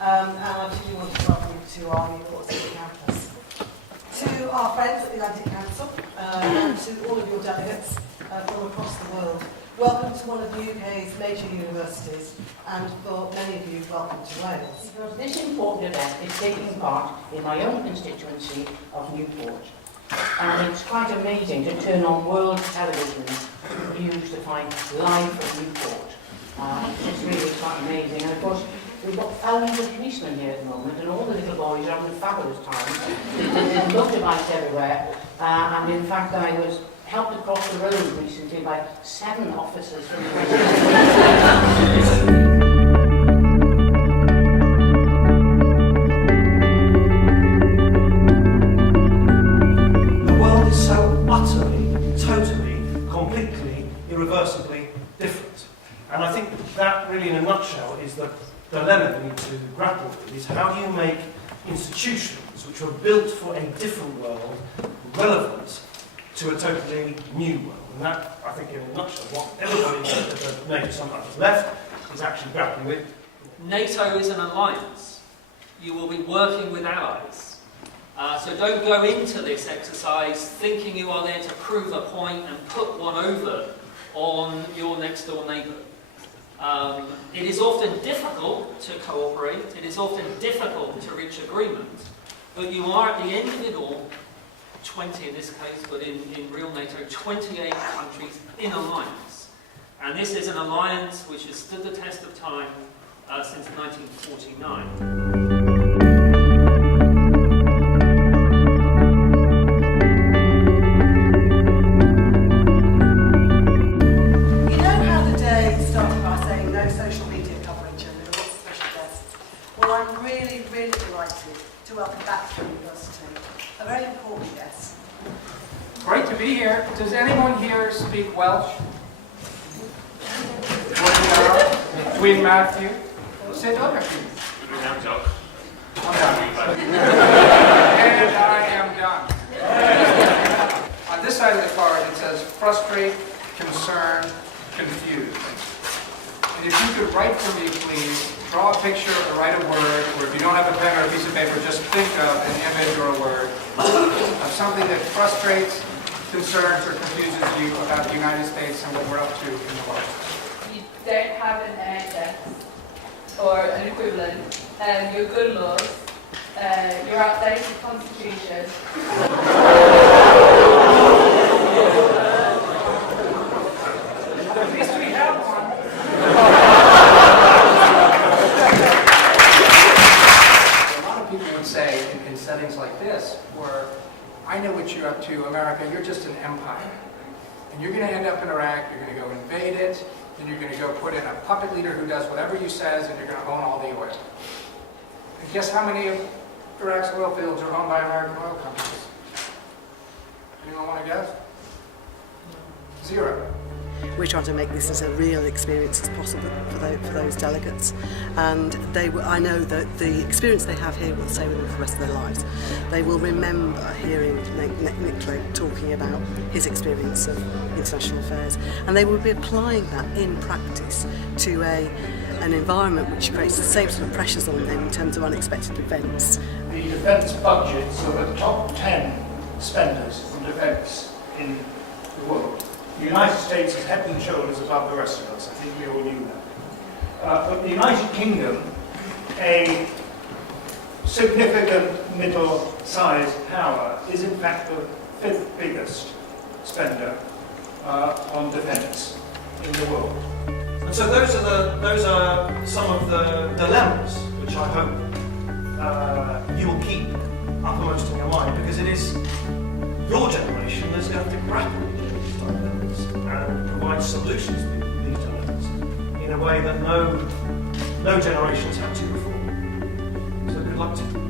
And I particularly want to welcome you to our Newport City Campus. To our friends at the Atlantic Council, and to all of your delegates from across the world, welcome to one of the UK's major universities, and for many of you, welcome to Wales. Because this important event is taking part in my own constituency of Newport. And it's quite amazing to turn on world television views to find live from Newport. It's really quite amazing. And of course, we've got thousands of policemen here at the moment, and all the little boys are having a fabulous time. There's motorbikes everywhere, and in fact I was helped across the road recently by 7 officers from the West. Irreversibly different. And I think that really in a nutshell is the dilemma we need to grapple with, is how do you make institutions which were built for a different world relevant to a totally new world. And that, I think in a nutshell, what everybody at the NATO sometimes has left is actually grappling with. NATO is an alliance. You will be working with allies. So don't go into this exercise thinking you are there to prove a point and put one over on your next door neighbour. It is often difficult to cooperate, it is often difficult to reach agreement, but you are at the end of it all, 20 in this case, but in real NATO, 28 countries in alliance. And this is an alliance which has stood the test of time since 1949. To welcome back to the university, a very important guest. Great to be here. Does anyone here speak Welsh? Dwi'n Matthew. Sit over here. I'm done. And I am done. On this side of the card it says frustrate, concern, confused. And if you could write for me, please, draw a picture or write a word, or if you don't have a pen or a piece of paper, just think of an image or a word of something that frustrates, concerns, or confuses you about the United States and what we're up to in the world. You don't have an NHS or an equivalent, your good laws, your outdated constitution. At least we have one. Say in settings like this, where I know what you're up to, America, you're just an empire. And you're going to end up in Iraq, you're going to go invade it, and you're going to go put in a puppet leader who does whatever you says, and you're going to own all the oil. And guess how many of Iraq's oil fields are owned by American oil companies? Anyone want to guess? 0. We're trying to make this as a real experience as possible for those delegates, and I know that the experience they have here will stay with them for the rest of their lives. They will remember hearing Nick Clegg talking about his experience of international affairs, and they will be applying that in practice to an environment which creates the same sort of pressures on them in terms of unexpected events. The defence budgets are the top 10 spenders on defence in the world. The United States is head and shoulders above the rest of us. I think we all knew that. But the United Kingdom, a significant middle-sized power, is in fact the 5th biggest spender on defence in the world. And so those are some of the dilemmas which I hope you will keep uppermost in your mind, because it is your generation that's going to grapple with these dilemmas and provide solutions to these dilemmas in a way that no generations had to before. So good luck to you.